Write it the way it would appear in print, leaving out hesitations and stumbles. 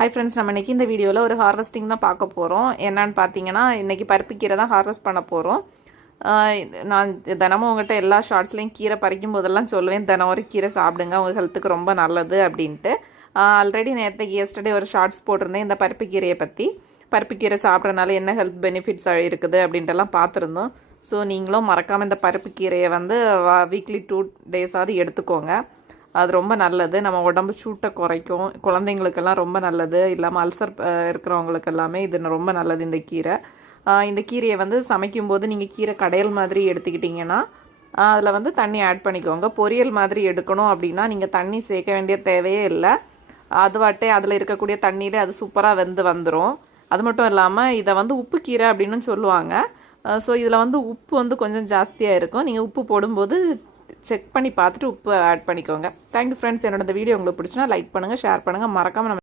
Hi friends, நம்ம இன்றைக்கி இந்த வீடியோவில் ஒரு ஹார்வெஸ்டிங் தான் பார்க்க போகிறோம். என்னன்னு பார்த்தீங்கன்னா, இன்றைக்கி பருப்பு கீரை தான் ஹார்வெஸ்ட் பண்ண போகிறோம். நான் தினமும் உங்கள்கிட்ட எல்லா ஷார்ட்ஸ்லையும் கீரை பறிக்கும் போதெல்லாம் சொல்லுவேன், தினம் ஒரு கீரை சாப்பிடுங்க, உங்கள் ஹெல்த்துக்கு ரொம்ப நல்லது அப்படின்ட்டு. ஆல்ரெடி எஸ்டர்டே ஒரு ஷார்ட்ஸ் போட்டிருந்தேன் இந்த பருப்பு கீரையை பற்றி. பருப்பு கீரை சாப்பிட்றதுனால என்ன ஹெல்த் பெனிஃபிட்ஸ் இருக்குது அப்படின்ட்டுலாம் பார்த்துருந்தோம். ஸோ நீங்களும் மறக்காமல் இந்த பருப்பு கீரையை வந்து வீக்லி 2 டேஸாவது எடுத்துக்கோங்க. அது ரொம்ப நல்லது. நம்ம உடம்பு சூட்டை குறைக்கும். குழந்தைங்களுக்கெல்லாம் ரொம்ப நல்லது. இல்லாமல் அல்சர் இருக்கிறவங்களுக்கு எல்லாமே இது ரொம்ப நல்லது இந்த கீரை. இந்த கீரையை வந்து சமைக்கும்போது நீங்கள் கீரை கடையல் மாதிரி எடுத்துக்கிட்டிங்கன்னா அதில் வந்து தண்ணி ஆட் பண்ணிக்கோங்க. பொரியல் மாதிரி எடுக்கணும் அப்படின்னா நீங்கள் தண்ணி சேர்க்க வேண்டிய தேவையே இல்லை. அதுவாட்டே அதில் இருக்கக்கூடிய தண்ணியிலே அது சூப்பராக வெந்து வந்துடும். அது மட்டும் இல்லாமல் இதை வந்து உப்பு கீரை அப்படின்னு சொல்லுவாங்க. ஸோ இதில் வந்து உப்பு வந்து கொஞ்சம் ஜாஸ்தியாக இருக்கும். நீங்கள் உப்பு போடும்போது செக் பண்ணி பார்த்துட்டு உப்பு ஆட் பண்ணிக்கோங்க. Thank you friends. என்னோட இந்த வீடியோ உங்களுக்கு பிடிச்சினா லைக் பண்ணுங்கள், ஷேர் பண்ணுங்கள். மறக்காமல் நம்ம